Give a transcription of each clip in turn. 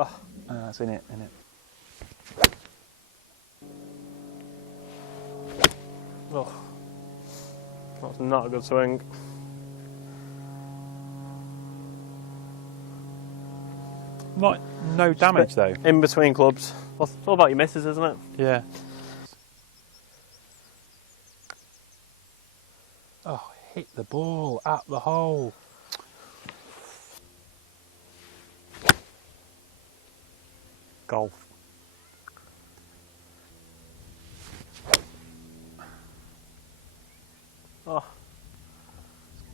Oh, that's in it, Oh, that's not a good swing. No damage though. In between clubs. Well, it's all about your misses, isn't it? Yeah. Oh, hit the ball at the hole. Golf. Oh.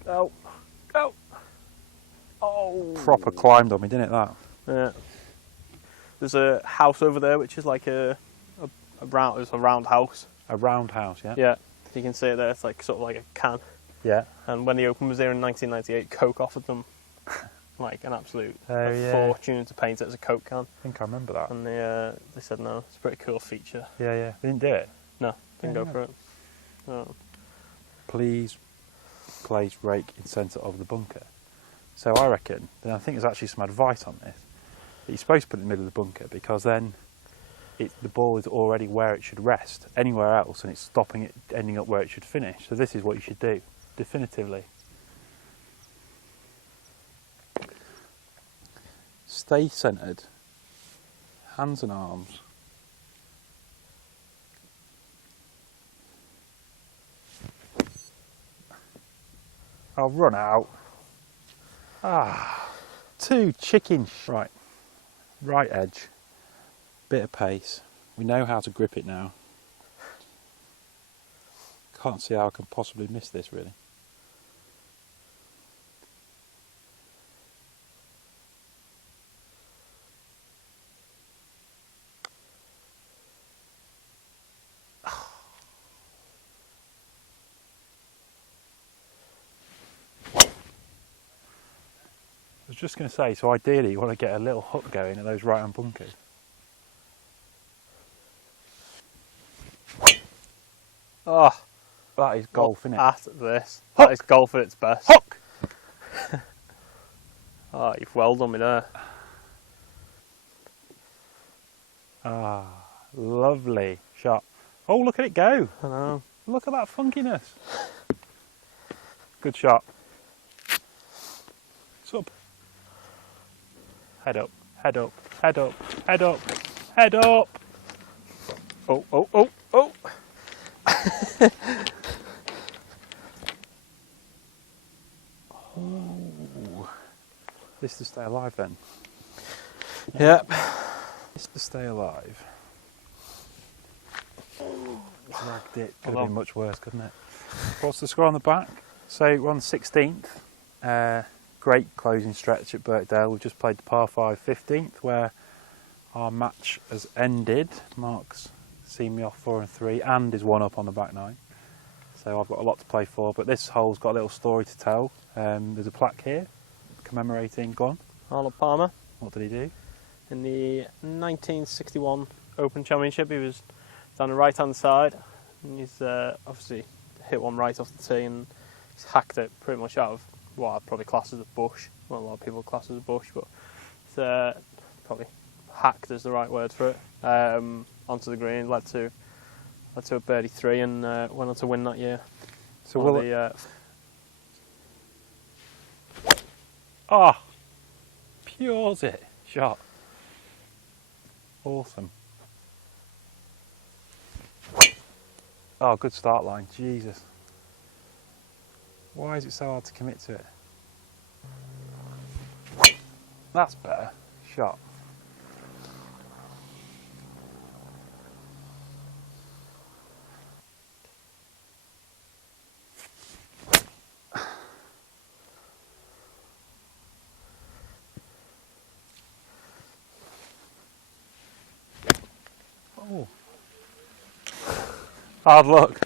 Go. Go. Oh. Proper climbed on me, didn't it, that? Yeah. There's a house over there which is like a round house. A round house, yeah? Yeah. You can see it there. It's like sort of like a can. Yeah. And when the Open was there in 1998, Coke offered them like an absolute fortune to paint it as a Coke can. I think I remember that. And they said no. It's a pretty cool feature. Yeah, yeah. They didn't do it? No, didn't go for it. No. Please place rake in centre of the bunker. So I reckon, then I think there's actually some advice on this, that you're supposed to put it in the middle of the bunker because then the ball is already where it should rest. Anywhere else and it's stopping it ending up where it should finish. So this is what you should do, definitively. Stay centred, hands and arms. I'll run out. Two chicken. Right edge, bit of pace. We know how to grip it now. Can't see how I can possibly miss this really. I was just going to say, so ideally you want to get a little hook going at those right-hand bunkers. Oh, that is golf, isn't it? At this. Hook. That is golf at its best. Hook! Oh, you've well done me there. Lovely shot. Oh, look at it go. I know. Look at that funkiness. Good shot. It's up. Head up, head up, head up, head up, head up. Oh, oh, oh, oh. Oh. This is to stay alive then? Yep. This is to stay alive. Dragged it. Could have been much worse, couldn't it? What's the score on the back? So we're on the 16th. Great closing stretch at Birkdale. We've just played the par 5 15th where our match has ended. Mark's seen me off 4 and 3 and is 1 up on the back 9. So I've got a lot to play for, but this hole's got a little story to tell. There's a plaque here commemorating Gon. Arnold Palmer. What did he do? In the 1961 Open Championship, he was down the right-hand side. And he's obviously hit one right off the tee and he's hacked it pretty much out of what I'd probably class as a bush. Well, a lot of people class as a bush, but it's probably hacked is the right word for it. Onto the green, led to a birdie 3 and went on to win that year. So pures it shot. Awesome. Oh, good start line. Jesus. Why is it so hard to commit to it? That's better. Shot. Oh. Hard luck.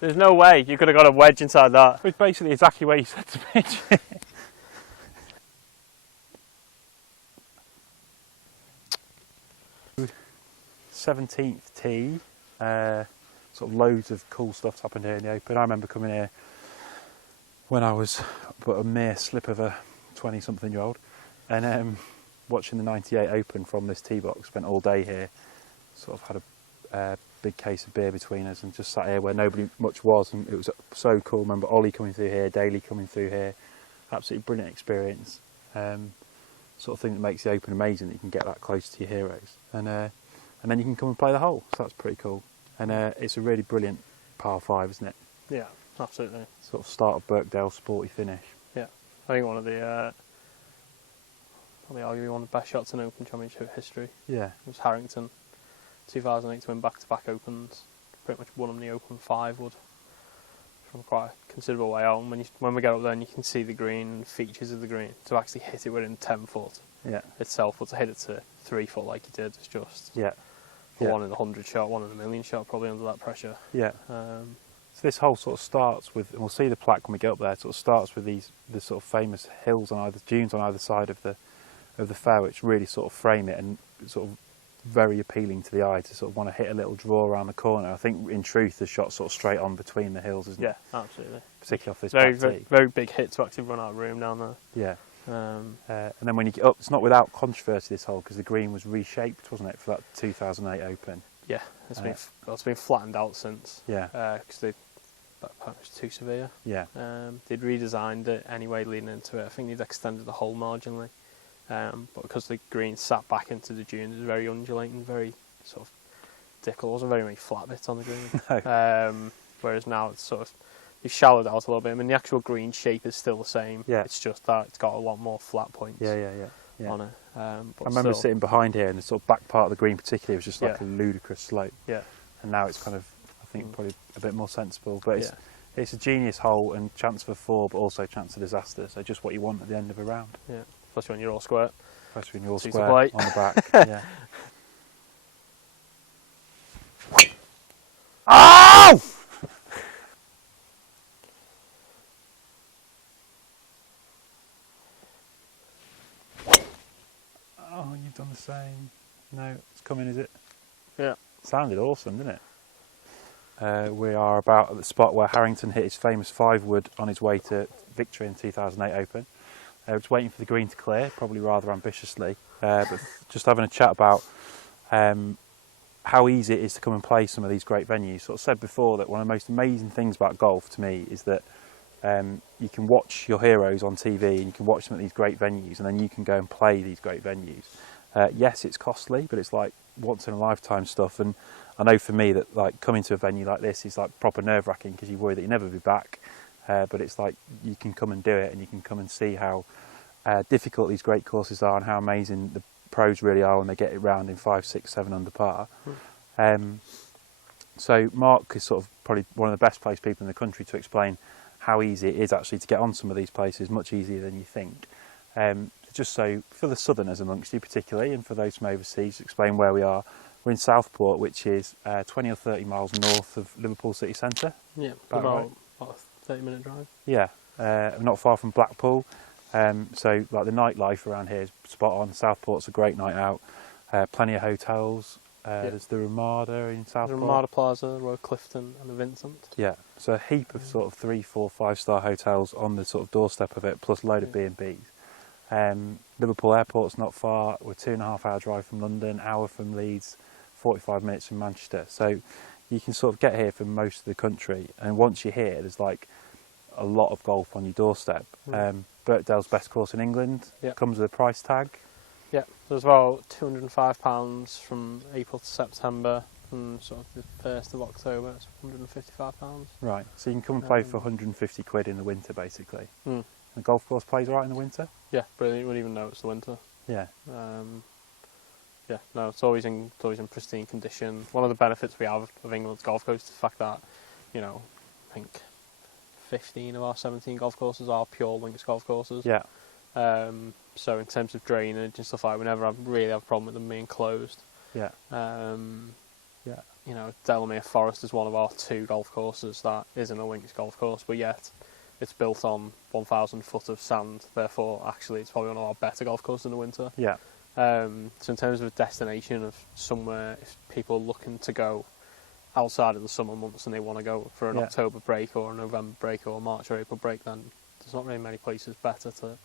There's no way you could have got a wedge inside that. It's basically exactly where you said to pitch it. 17th tee, sort of loads of cool stuff's happened here in the Open. I remember coming here when I was but a mere slip of a 20-something-year-old, and watching the 98 Open from this tee box. Spent all day here, sort of had a big case of beer between us and just sat here where nobody much was, and it was so cool. Remember Ollie coming through here, Daly coming through here. Absolutely brilliant experience. Sort of thing that makes the Open amazing, that you can get that close to your heroes, and then you can come and play the hole. So that's pretty cool. And it's a really brilliant par 5, isn't it? Yeah, absolutely. Sort of start of Birkdale, sporty finish. Yeah, I think one of the probably arguably one of the best shots in Open Championship history. Yeah. It was Harrington, 2008, to win back-to-back Opens. Pretty much won them the Open 5 wood from quite a considerable way out. And when we get up there and you can see the green, features of the green, to actually hit it within 10 foot itself, but to hit it to 3 foot like you did, is just one in a 100 shot, one in a million shot, probably under that pressure. Yeah. So this hole sort of starts with, and we'll see the plaque when we get up there, sort of starts with the sort of famous hills on dunes on either side of the fair, which really sort of frame it and sort of very appealing to the eye to sort of want to hit a little draw around the corner. I think in truth the shot's sort of straight on between the hills, isn't it? Yeah, absolutely. Particularly off this very, tee. very big hit to actually run out of room down there. Yeah. And then when you get up, it's not without controversy, this hole, because the green was reshaped, wasn't it, for that 2008 Open? Yeah, it's been flattened out since. Yeah. Because that was too severe. Yeah. They'd redesigned it anyway leading into it. I think they'd extended the hole marginally. But because the green sat back into the dunes, it was very undulating, very sort of dickle. There wasn't very many flat bits on the green. No. Whereas now it's sort of, you've shallowed out a little bit. I mean, the actual green shape is still the same. Yeah. It's just that it's got a lot more flat points on it. I remember sitting behind here, and the sort of back part of the green particularly was just like a ludicrous slope. Yeah. And now it's kind of, I think, probably a bit more sensible. But it's a genius hole, and chance for 4, but also chance of disaster. So just what you want at the end of a round. Yeah. Especially when you're all square. Especially when you're all square on the back. Yeah. Oh! Oh, you've done the same. No, it's coming, is it? Yeah. Sounded awesome, didn't it? We are about at the spot where Harrington hit his famous 5 wood on his way to victory in 2008 Open. Just waiting for the green to clear, probably rather ambitiously, but just having a chat about how easy it is to come and play some of these great venues. Sort of said before that one of the most amazing things about golf to me is that you can watch your heroes on TV and you can watch them at these great venues, and then you can go and play these great venues. Yes, it's costly, but it's like once in a lifetime stuff. And I know for me that like coming to a venue like this is like proper nerve-wracking because you worry that you'll never be back. But it's like you can come and do it, and you can come and see how difficult these great courses are and how amazing the pros really are when they get it round in 5, 6, 7 under par. So Mark is sort of probably one of the best placed people in the country to explain how easy it is actually to get on some of these places, much easier than you think. Just so for the southerners amongst you particularly, and for those from overseas, explain where we are. We're in Southport, which is 20 or 30 miles north of Liverpool city centre. Yeah, about a 30-minute drive. Yeah, not far from Blackpool. So like the nightlife around here is spot on. Southport's a great night out. Plenty of hotels. There's the Ramada in Southport. The Ramada Plaza, Royal Clifton and the Vincent. Yeah, so a heap of sort of 3, 4, 5-star hotels on the sort of doorstep of it, plus a load of B&Bs. Liverpool Airport's not far. We're 2.5 hour drive from London, hour from Leeds, 45 minutes from Manchester. So you can sort of get here from most of the country, and once you're here, there's like a lot of golf on your doorstep. Birkdale's best course in England. Comes with a price tag. Yeah, so it's about £205 from April to September, and sort of the 1st of October it's £155. Right, so you can come and play for 150 quid in the winter basically. The golf course plays all right in the winter? Yeah, brilliant. You wouldn't even know it's the winter. Yeah. Yeah, no, it's always in pristine condition. One of the benefits we have of England's golf course is the fact that, you know, I think 15 of our 17 golf courses are pure links golf courses. Yeah. So in terms of drainage and stuff like that, we never really have a problem with them being closed. Yeah. Yeah. You know, Delamere Forest is one of our 2 golf courses that isn't a links golf course, but yet it's built on 1,000 foot of sand. Therefore, actually, it's probably one of our better golf courses in the winter. Yeah. So in terms of a destination of somewhere, if people are looking to go outside of the summer months and they want to go for an October break or a November break or a March or April break, then there's not really many places better to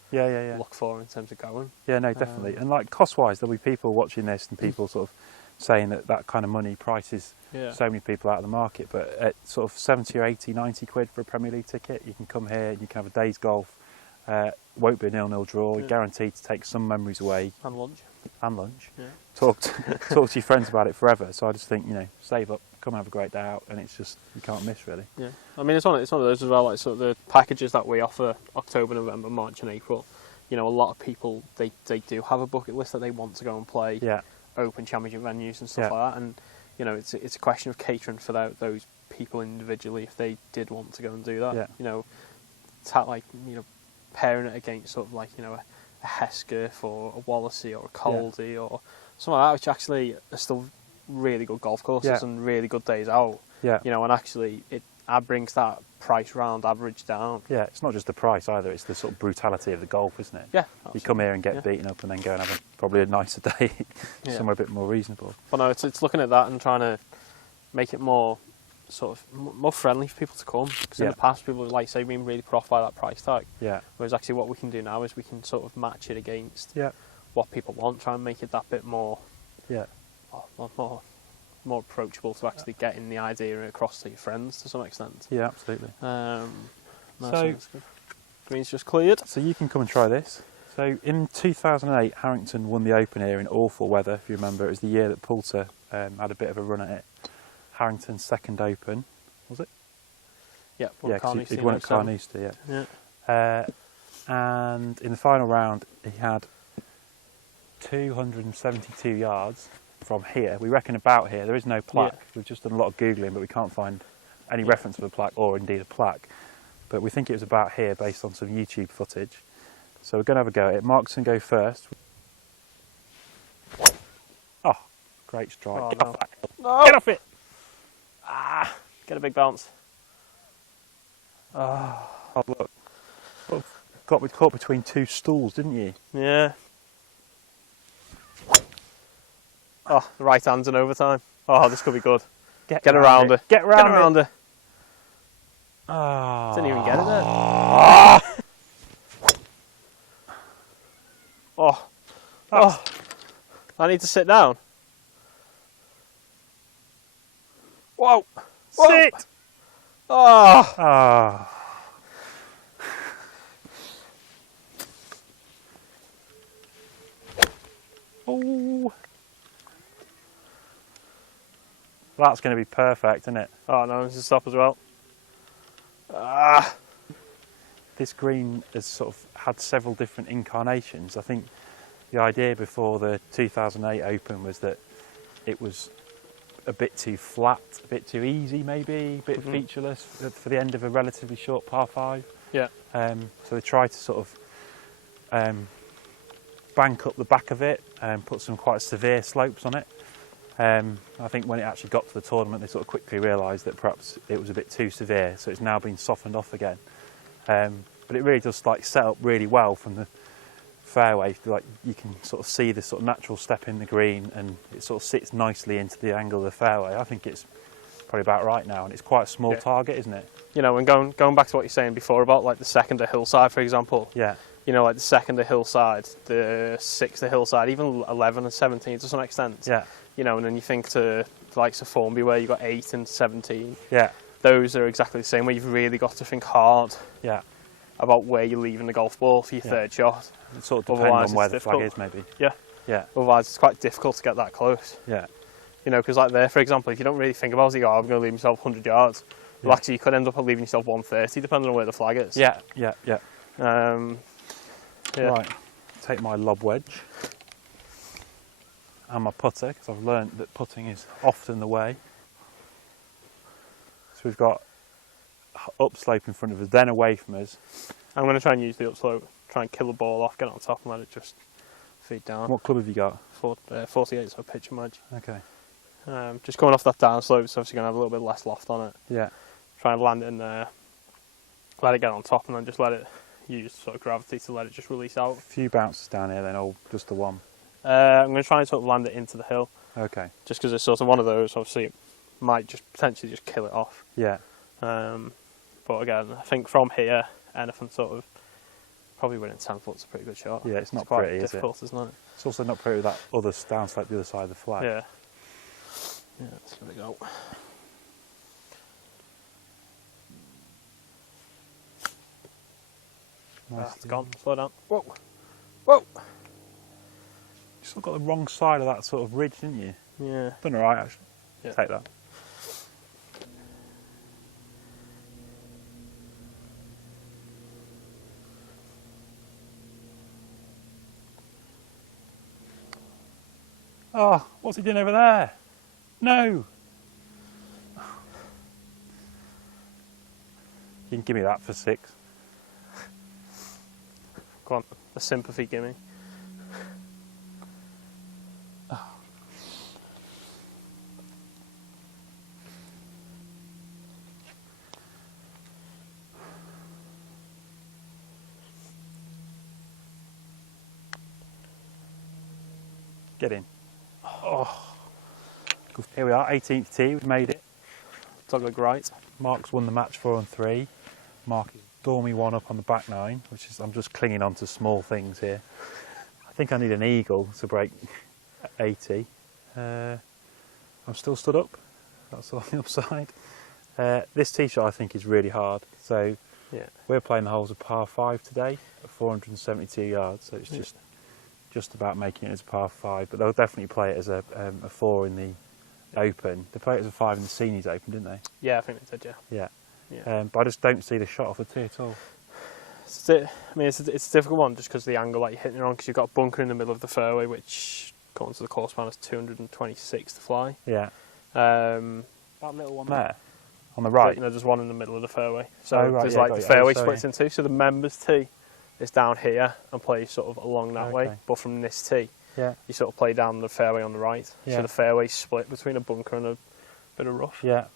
look for in terms of going. Yeah, no, definitely. And like cost-wise, there'll be people watching this and people sort of saying that kind of money prices so many people out of the market. But at sort of 70 or 80, 90 quid for a Premier League ticket, you can come here and you can have a day's golf. Won't be a 0-0 draw. You're guaranteed to take some memories away. And lunch. And lunch. Yeah. Talk to your friends about it forever. So I just think, save up, come and have a great day out, and it's just, you can't miss really. Yeah. I mean, it's one of those as well, like sort of the packages that we offer October, November, March and April. A lot of people, they do have a bucket list that they want to go and play open championship venues and stuff like that. And, it's a question of catering for those people individually if they did want to go and do that. Yeah. Pairing it against sort of like, a Hesketh or a Wallasey or a Caldy or something like that, which actually are still really good golf courses and really good days out. Yeah. And actually it brings that price round average down. Yeah, it's not just the price either, it's the sort of brutality of the golf, isn't it? Yeah. Absolutely. You come here and get beaten up and then go and have probably a nicer day somewhere a bit more reasonable. But no, it's looking at that and trying to make it more sort of more friendly for people to come, because in the past people, like say, been really put off by that price tag. Yeah. Whereas actually what we can do now is we can sort of match it against what people want, try and make it that bit more more approachable to actually getting the idea across to your friends to some extent. Yeah, absolutely. So green's just cleared. So you can come and try this. So in 2008, Harrington won the Open here in awful weather. If you remember, it was the year that Poulter had a bit of a run at it. Harrington's second Open, was it? Yeah, he'd won at Carnoustie, and in the final round he had 272 yards from here. We reckon about here. There is no plaque. We've just done a lot of Googling, but we can't find any reference of a plaque or indeed a plaque. But we think it was about here based on some YouTube footage. So we're going to have a go at it. Mark's going to go first. Oh, great strike. Oh, Get no. off that. No. Get off it! Get a big bounce. Oh, look. Got caught between two stools, didn't you? Yeah. Oh, the right hand's in overtime. Oh, this could be good. Get around her. Get around her. Oh. Didn't even get it there. Oh. I need to sit down. Whoa. Sit! Oh. Oh. Oh. That's going to be perfect, isn't it? Oh no, this is stop as well. This green has sort of had several different incarnations. I think the idea before the 2008 Open was that it was a bit too flat, a bit too easy maybe, a bit featureless for the end of a relatively short par 5. Yeah. So they tried to sort of bank up the back of it and put some quite severe slopes on it. I think when it actually got to the tournament, they sort of quickly realised that perhaps it was a bit too severe, so it's now been softened off again. But it really does like set up really well from the fairway. Like you can sort of see this sort of natural step in the green, and it sort of sits nicely into the angle of the fairway. I think it's probably about right now, and it's quite a small target, isn't it? And going back to what you're saying before about like the second to hillside, for example. Yeah. Like the second to hillside, the 6th to hillside, even 11 and 17 to some extent. Yeah. And then you think to the likes of Formby where you've got 8 and 17. Yeah. Those are exactly the same, where you've really got to think hard about where you're leaving the golf ball for your third shot. It sort of depends on where the flag is, maybe. Yeah. Yeah. Otherwise, it's quite difficult to get that close. Yeah. Because like there, for example, if you don't really think about it, you go, I'm going to leave myself 100 yards. Well, actually, you could end up leaving yourself 130, depending on where the flag is. Yeah. Yeah. Right, take my lob wedge and my putter, because I've learned that putting is often the way. So we've got upslope in front of us, then away from us. I'm going to try and use the upslope, try and kill the ball off, get it on top and let it just feed down. What club have you got? 48, so pitch and wedge. Okay. Just coming off that down slope, it's obviously going to have a little bit less loft on it. Yeah. Try and land it in there, let it get on top, and then just let it use sort of gravity to let it just release out. A few bounces down here then, or just the one? I'm going to try and sort of land it into the hill, Okay. just because it's sort of one of those. Obviously, it might just potentially just kill it off. Yeah. But again, I think from here, anything sort of probably winning 10 foot's a pretty good shot. Yeah, it's not quite pretty, difficult, is it? isn't it? It's also not pretty with that other down slope the other side of the flag. Yeah. Yeah, let's give it a go. Nice. It's gone. Slow down. Whoa. Whoa. You still got the wrong side of that sort of ridge, didn't you? Yeah. Done alright, actually. Yeah. Take that. Oh, what's he doing over there? No! You can give me that for 6. Go on. A sympathy gimme. Get in. Oh. Here we are, 18th tee, we've made it. Dog right. Mark's won the match 4 on 3. Mark is stormy one up on the back 9, which is, I'm just clinging on to small things here. I think I need an eagle to break 80. I'm still stood up, that's on the upside. This tee shot I think is really hard. So Yeah. we're playing the holes of par 5 today at 472 yards, so it's just about making it as a par 5, but they'll definitely play it as a 4 in the Open. They play it as a 5 in the Seniors Open, didn't they? Yeah, I think they did, Yeah. yeah. But I just don't see the shot off the tee at all. It's a difficult one just because of the angle that you're hitting it on, because you've got a bunker in the middle of the fairway, which, according to the course plan, is 226 to fly. Yeah. That Little one there, on the right. You know, there's one in the middle of the fairway. So Oh, right, there's yeah, like got the you. fairway Oh, sorry. splits in two. So the members tee is down here and plays sort of along that way. Okay. But from this tee, Yeah. you sort of play down the fairway on the right. Yeah. So the fairway's split between a bunker and a bit of rough. Yeah.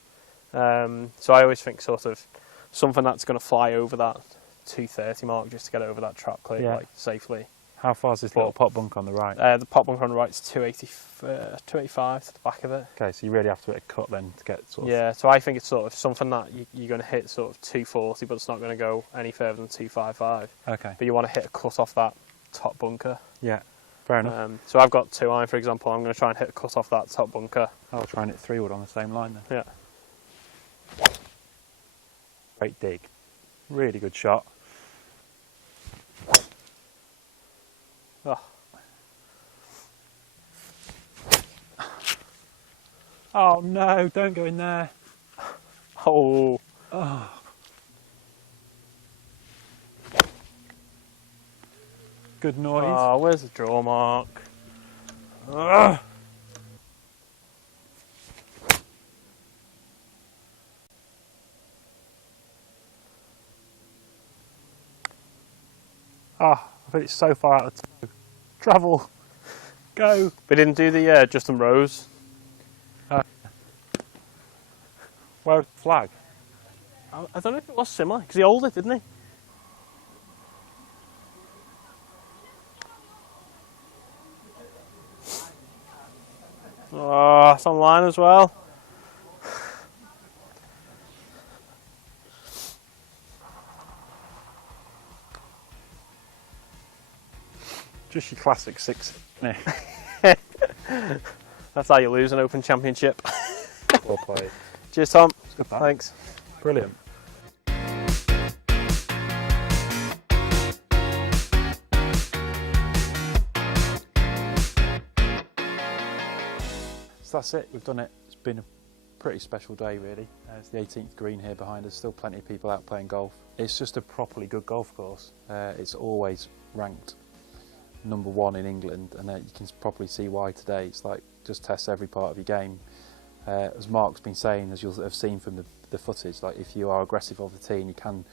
So I always think sort of something that's going to fly over that 230 mark just to get over that trap clear Yeah. like safely. How far is this little pot bunk on the right? The pot bunker on the right is 285 to the back of it. Okay, so you really have to hit a cut then to get sort of... Yeah, so I think it's sort of something that you're going to hit sort of 240, but it's not going to go any further than 255. Okay. But you want to hit a cut off that top bunker. Yeah, fair enough. So I've got 2 iron, for example. I'm going to try and hit a cut off that top bunker. I'll try and hit 3 wood on the same line then. Yeah. Great dig. Really good shot. Oh. Oh no, don't go in there. Oh. Oh. Good noise. Oh, where's the draw mark? Ugh. Ah, I bet it's so far out of toe. Travel. Go. We didn't do the Justin Rose. Where's the flag? I don't know if it was similar, because he holed it, didn't he? Oh, it's online as well. Just your classic 6. Yeah. That's how you lose an Open Championship. Well played. Cheers, Tom. Good that. Thanks. Brilliant. So that's it, we've done it. It's been a pretty special day really. It's the 18th green here behind us, still plenty of people out playing golf. It's just a properly good golf course. It's always ranked #1 in England, and you can probably see why today. It's like, just tests every part of your game. As Mark's been saying, as you'll have seen from the footage, like if you are aggressive off the tee and you can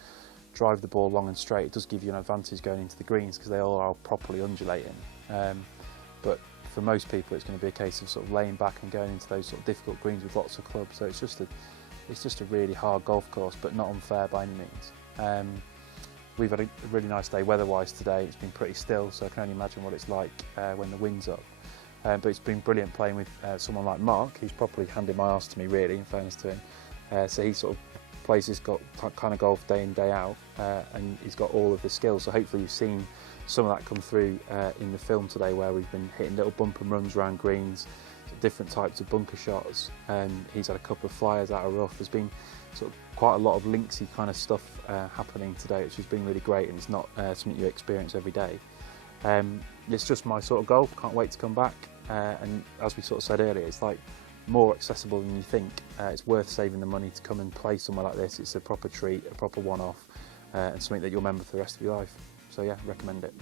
drive the ball long and straight, it does give you an advantage going into the greens because they all are properly undulating. But for most people it's going to be a case of sort of laying back and going into those sort of difficult greens with lots of clubs. So it's just a really hard golf course, but not unfair by any means. We've had a really nice day weather-wise today. It's been pretty still, so I can only imagine what it's like when the wind's up. but it's been brilliant playing with someone like Mark, who's probably handed my arse to me, really, in fairness to him. So he sort of plays his kind of golf day in, day out, and he's got all of the skills. So hopefully you've seen some of that come through in the film today, where we've been hitting little bump and runs around greens, different types of bunker shots, and he's had a couple of flyers out of rough. There's been sort of quite a lot of linksy kind of stuff happening today, which has been really great, and it's not something you experience every day. It's just my sort of golf. Can't wait to come back, and as we sort of said earlier, it's like more accessible than you think. It's worth saving the money to come and play somewhere like this. It's a proper treat, a proper one-off, and something that you'll remember for the rest of your life. So yeah, recommend it.